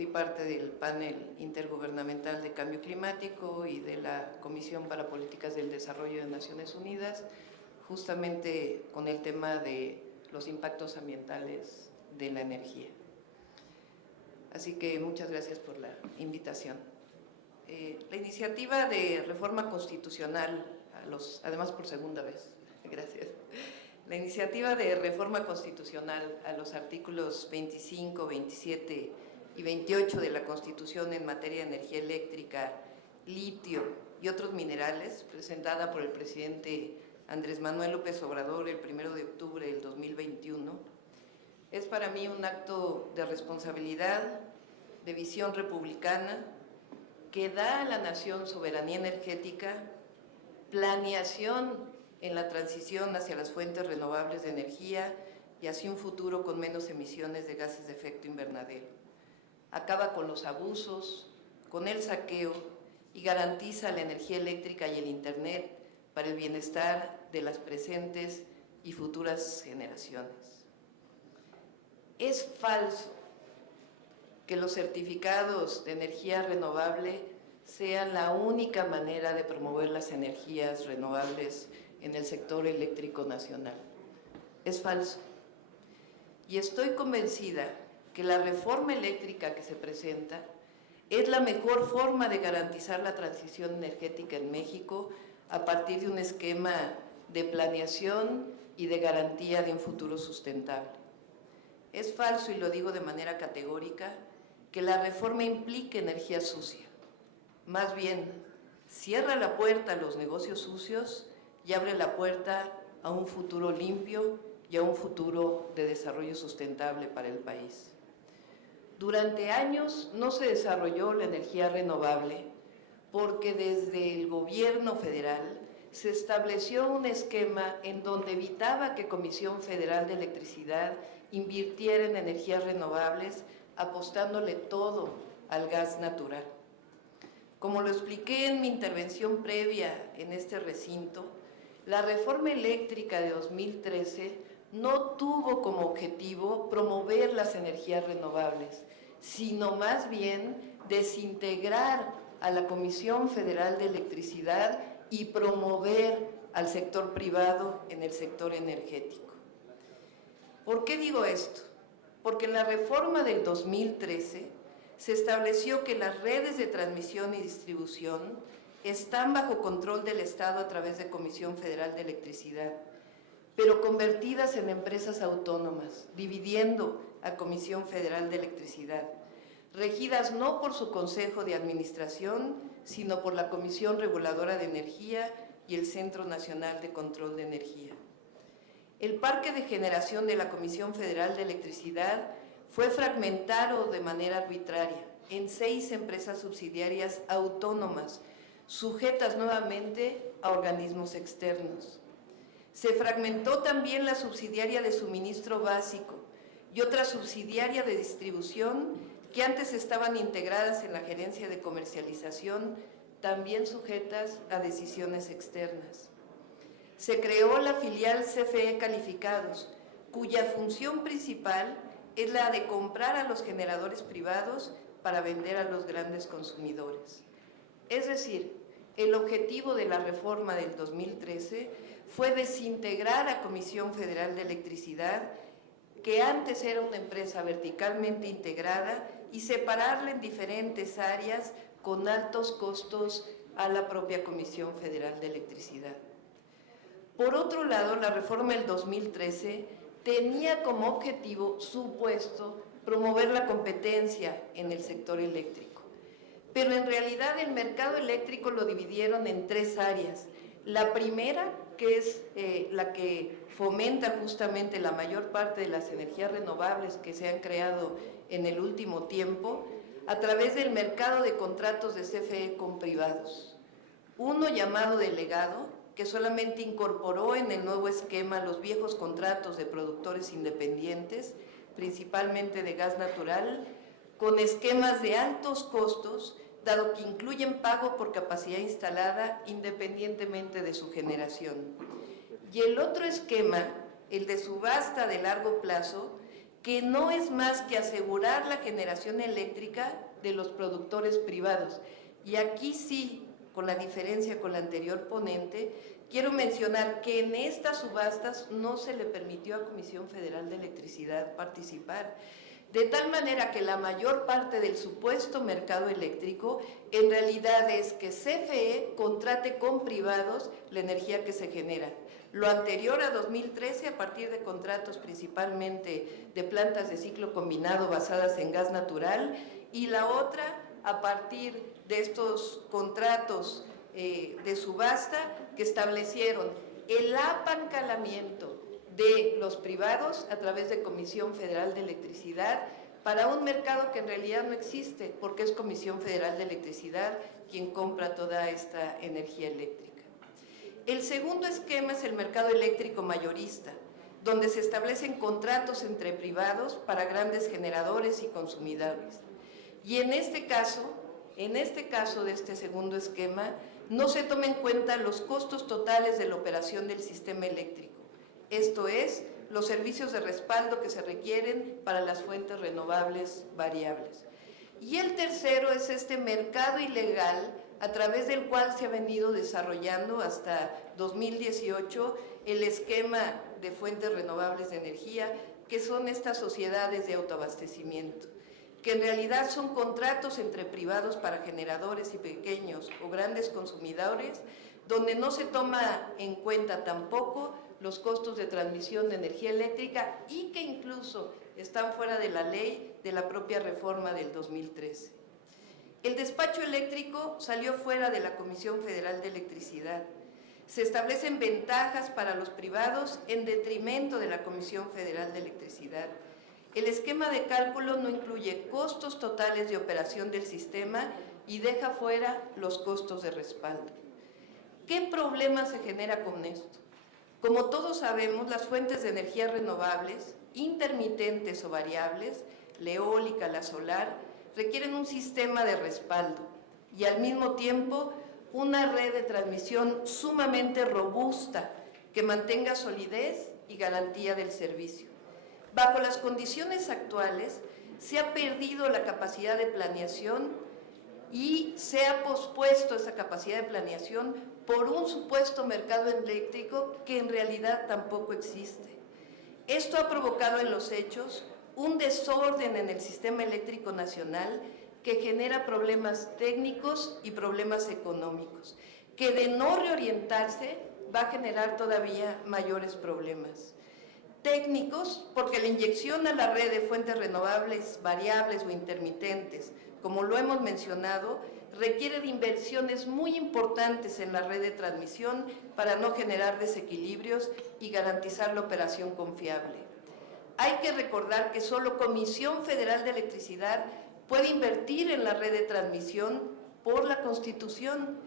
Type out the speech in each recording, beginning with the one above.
fui parte del panel intergubernamental de cambio climático y de la Comisión para Políticas del Desarrollo de Naciones Unidas, justamente con el tema de los impactos ambientales de la energía. Así que muchas gracias por la invitación. La iniciativa de reforma constitucional, además por segunda vez, gracias. La iniciativa de reforma constitucional a los artículos 25, 27 y 28 de la Constitución en materia de energía eléctrica, litio y otros minerales, presentada por el presidente Andrés Manuel López Obrador el 1 de octubre del 2021, es para mí un acto de responsabilidad, de visión republicana, que da a la nación soberanía energética, planeación en la transición hacia las fuentes renovables de energía y hacia un futuro con menos emisiones de gases de efecto invernadero. Acaba con los abusos, con el saqueo y garantiza la energía eléctrica y el Internet para el bienestar de las presentes y futuras generaciones. Es falso que los certificados de energía renovable sean la única manera de promover las energías renovables en el sector eléctrico nacional. Es falso. Y estoy convencida que la reforma eléctrica que se presenta es la mejor forma de garantizar la transición energética en México a partir de un esquema de planeación y de garantía de un futuro sustentable. Es falso, y lo digo de manera categórica, que la reforma implique energía sucia. Más bien, cierra la puerta a los negocios sucios y abre la puerta a un futuro limpio y a un futuro de desarrollo sustentable para el país. Durante años no se desarrolló la energía renovable porque desde el gobierno federal se estableció un esquema en donde evitaba que Comisión Federal de Electricidad invirtiera en energías renovables, apostándole todo al gas natural. Como lo expliqué en mi intervención previa en este recinto, la reforma eléctrica de 2013 no tuvo como objetivo promover las energías renovables, sino más bien desintegrar a la Comisión Federal de Electricidad y promover al sector privado en el sector energético. ¿Por qué digo esto? Porque en la reforma del 2013 se estableció que las redes de transmisión y distribución están bajo control del Estado a través de Comisión Federal de Electricidad, pero convertidas en empresas autónomas, dividiendo a Comisión Federal de Electricidad, regidas no por su Consejo de Administración, sino por la Comisión Reguladora de Energía y el Centro Nacional de Control de Energía. El parque de generación de la Comisión Federal de Electricidad fue fragmentado de manera arbitraria en 6 empresas subsidiarias autónomas, sujetas nuevamente a organismos externos. Se fragmentó también la subsidiaria de suministro básico y otra subsidiaria de distribución que antes estaban integradas en la gerencia de comercialización, también sujetas a decisiones externas. Se creó la filial CFE Calificados, cuya función principal es la de comprar a los generadores privados para vender a los grandes consumidores. Es decir, el objetivo de la reforma del 2013 fue desintegrar a Comisión Federal de Electricidad, que antes era una empresa verticalmente integrada, y separarla en diferentes áreas con altos costos a la propia Comisión Federal de Electricidad. Por otro lado, la reforma del 2013 tenía como objetivo supuesto promover la competencia en el sector eléctrico, pero en realidad el mercado eléctrico lo dividieron en 3 áreas. La primera, que es la que fomenta justamente la mayor parte de las energías renovables que se han creado en el último tiempo, a través del mercado de contratos de CFE con privados. Uno llamado delegado, que solamente incorporó en el nuevo esquema los viejos contratos de productores independientes, principalmente de gas natural, con esquemas de altos costos, dado que incluyen pago por capacidad instalada independientemente de su generación. Y el otro esquema, el de subasta de largo plazo, que no es más que asegurar la generación eléctrica de los productores privados. Y aquí sí, con la diferencia con la anterior ponente, quiero mencionar que en estas subastas no se le permitió a Comisión Federal de Electricidad participar, de tal manera que la mayor parte del supuesto mercado eléctrico en realidad es que CFE contrate con privados la energía que se genera. Lo anterior a 2013, a partir de contratos principalmente de plantas de ciclo combinado basadas en gas natural, y la otra a partir de estos contratos de subasta que establecieron el apancalamiento de los privados a través de Comisión Federal de Electricidad para un mercado que en realidad no existe, porque es Comisión Federal de Electricidad quien compra toda esta energía eléctrica. El segundo esquema es el mercado eléctrico mayorista, donde se establecen contratos entre privados para grandes generadores y consumidores. Y en este caso de este segundo esquema, no se toman en cuenta los costos totales de la operación del sistema eléctrico. Esto es, los servicios de respaldo que se requieren para las fuentes renovables variables. Y el tercero es este mercado ilegal a través del cual se ha venido desarrollando hasta 2018 el esquema de fuentes renovables de energía, que son estas sociedades de autoabastecimiento, que en realidad son contratos entre privados para generadores y pequeños o grandes consumidores, donde no se toma en cuenta tampoco los costos de transmisión de energía eléctrica y que incluso están fuera de la ley de la propia reforma del 2013. El despacho eléctrico salió fuera de la Comisión Federal de Electricidad. Se establecen ventajas para los privados en detrimento de la Comisión Federal de Electricidad. El esquema de cálculo no incluye costos totales de operación del sistema y deja fuera los costos de respaldo. ¿Qué problema se genera con esto? Como todos sabemos, las fuentes de energía renovables, intermitentes o variables, la eólica, la solar, requieren un sistema de respaldo y al mismo tiempo una red de transmisión sumamente robusta que mantenga solidez y garantía del servicio. Bajo las condiciones actuales, se ha perdido la capacidad de planeación y se ha pospuesto esa capacidad de planeación por un supuesto mercado eléctrico que en realidad tampoco existe. Esto ha provocado en los hechos un desorden en el sistema eléctrico nacional que genera problemas técnicos y problemas económicos, que de no reorientarse va a generar todavía mayores problemas. Técnicos, porque la inyección a la red de fuentes renovables variables o intermitentes, como lo hemos mencionado, requiere de inversiones muy importantes en la red de transmisión para no generar desequilibrios y garantizar la operación confiable. Hay que recordar que solo Comisión Federal de Electricidad puede invertir en la red de transmisión por la Constitución.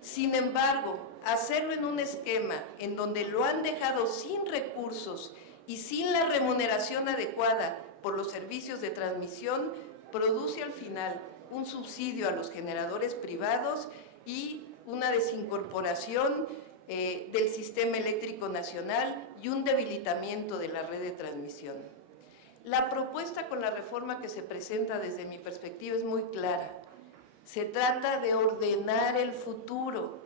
Sin embargo, hacerlo en un esquema en donde lo han dejado sin recursos y sin la remuneración adecuada por los servicios de transmisión, produce al final un subsidio a los generadores privados y una desincorporación del sistema eléctrico nacional y un debilitamiento de la red de transmisión. La propuesta con la reforma que se presenta desde mi perspectiva es muy clara. Se trata de ordenar el futuro,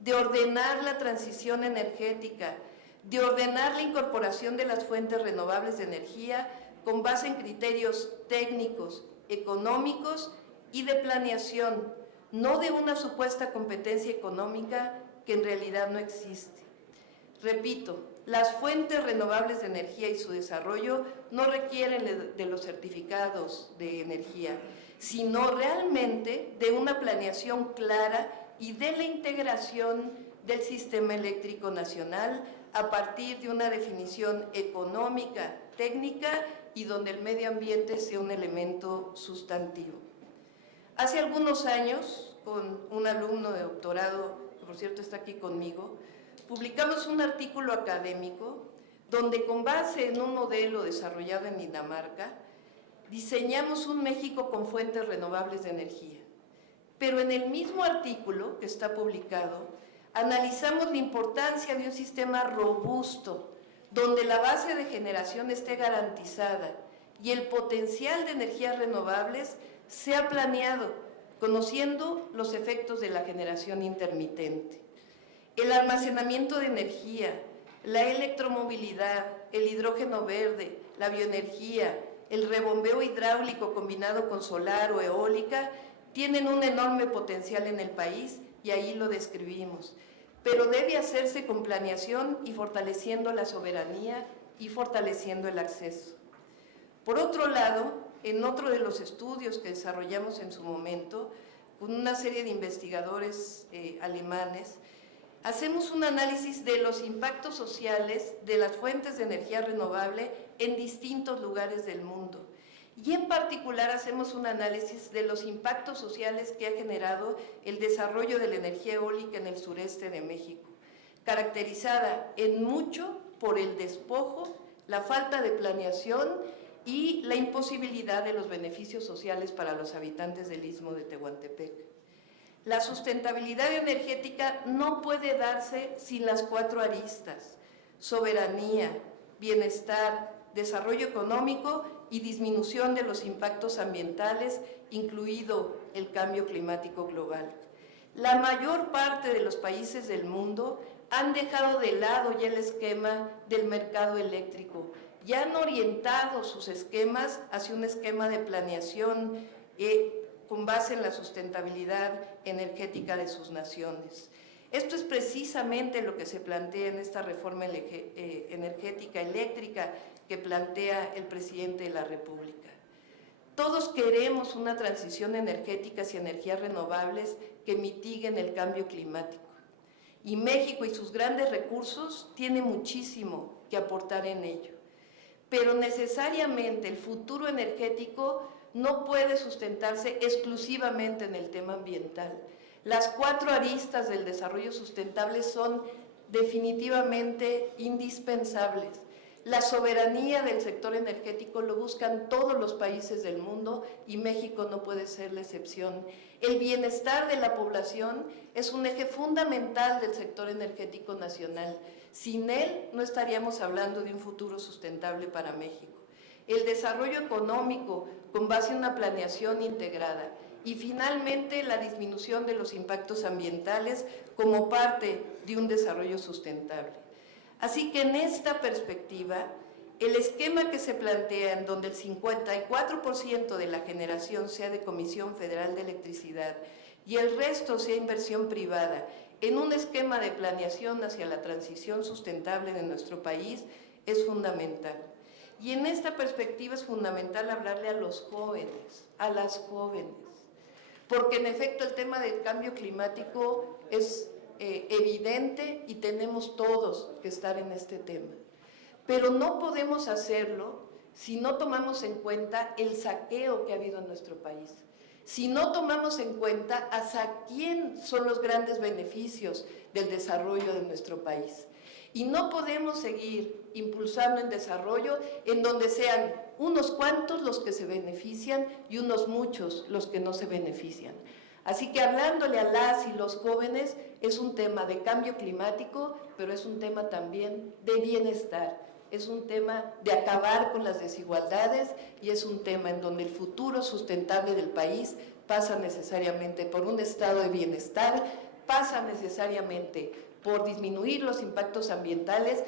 de ordenar la transición energética, de ordenar la incorporación de las fuentes renovables de energía con base en criterios técnicos, económicos y de planeación, no de una supuesta competencia económica que en realidad no existe. Repito, las fuentes renovables de energía y su desarrollo no requieren de los certificados de energía, sino realmente de una planeación clara y de la integración del sistema eléctrico nacional a partir de una definición económica, técnica y donde el medio ambiente sea un elemento sustantivo. Hace algunos años, con un alumno de doctorado, que por cierto está aquí conmigo, publicamos un artículo académico donde con base en un modelo desarrollado en Dinamarca, diseñamos un México con fuentes renovables de energía. Pero en el mismo artículo que está publicado, analizamos la importancia de un sistema robusto, donde la base de generación esté garantizada y el potencial de energías renovables se ha planeado, conociendo los efectos de la generación intermitente. El almacenamiento de energía, la electromovilidad, el hidrógeno verde, la bioenergía, el rebombeo hidráulico combinado con solar o eólica tienen un enorme potencial en el país y ahí lo describimos, pero debe hacerse con planeación y fortaleciendo la soberanía y fortaleciendo el acceso. Por otro lado, en otro de los estudios que desarrollamos en su momento, con una serie de investigadores alemanes, hacemos un análisis de los impactos sociales de las fuentes de energía renovable en distintos lugares del mundo. Y en particular hacemos un análisis de los impactos sociales que ha generado el desarrollo de la energía eólica en el sureste de México, caracterizada en mucho por el despojo, la falta de planeación y la imposibilidad de los beneficios sociales para los habitantes del Istmo de Tehuantepec. La sustentabilidad energética no puede darse sin las 4 aristas: soberanía, bienestar, desarrollo económico y disminución de los impactos ambientales, incluido el cambio climático global. La mayor parte de los países del mundo han dejado de lado ya el esquema del mercado eléctrico y han orientado sus esquemas hacia un esquema de planeación con base en la sustentabilidad energética de sus naciones. Esto es precisamente lo que se plantea en esta reforma energética eléctrica que plantea el presidente de la República. Todos queremos una transición energética hacia energías renovables que mitiguen el cambio climático. Y México y sus grandes recursos tienen muchísimo que aportar en ello. Pero necesariamente el futuro energético no puede sustentarse exclusivamente en el tema ambiental. Las 4 aristas del desarrollo sustentable son definitivamente indispensables. La soberanía del sector energético lo buscan todos los países del mundo y México no puede ser la excepción. El bienestar de la población es un eje fundamental del sector energético nacional. Sin él no estaríamos hablando de un futuro sustentable para México. El desarrollo económico con base en una planeación integrada y finalmente la disminución de los impactos ambientales como parte de un desarrollo sustentable. Así que en esta perspectiva, el esquema que se plantea en donde el 54% de la generación sea de Comisión Federal de Electricidad y el resto sea inversión privada, en un esquema de planeación hacia la transición sustentable de nuestro país, es fundamental. Y en esta perspectiva es fundamental hablarle a los jóvenes, a las jóvenes, porque en efecto el tema del cambio climático es evidente y tenemos todos que estar en este tema. Pero no podemos hacerlo si no tomamos en cuenta el saqueo que ha habido en nuestro país, si no tomamos en cuenta hacia quién son los grandes beneficios del desarrollo de nuestro país. Y no podemos seguir impulsando el desarrollo en donde sean unos cuantos los que se benefician y unos muchos los que no se benefician. Así que hablándole a las y los jóvenes es un tema de cambio climático, pero es un tema también de bienestar, es un tema de acabar con las desigualdades y es un tema en donde el futuro sustentable del país pasa necesariamente por un estado de bienestar, pasa necesariamente por disminuir los impactos ambientales,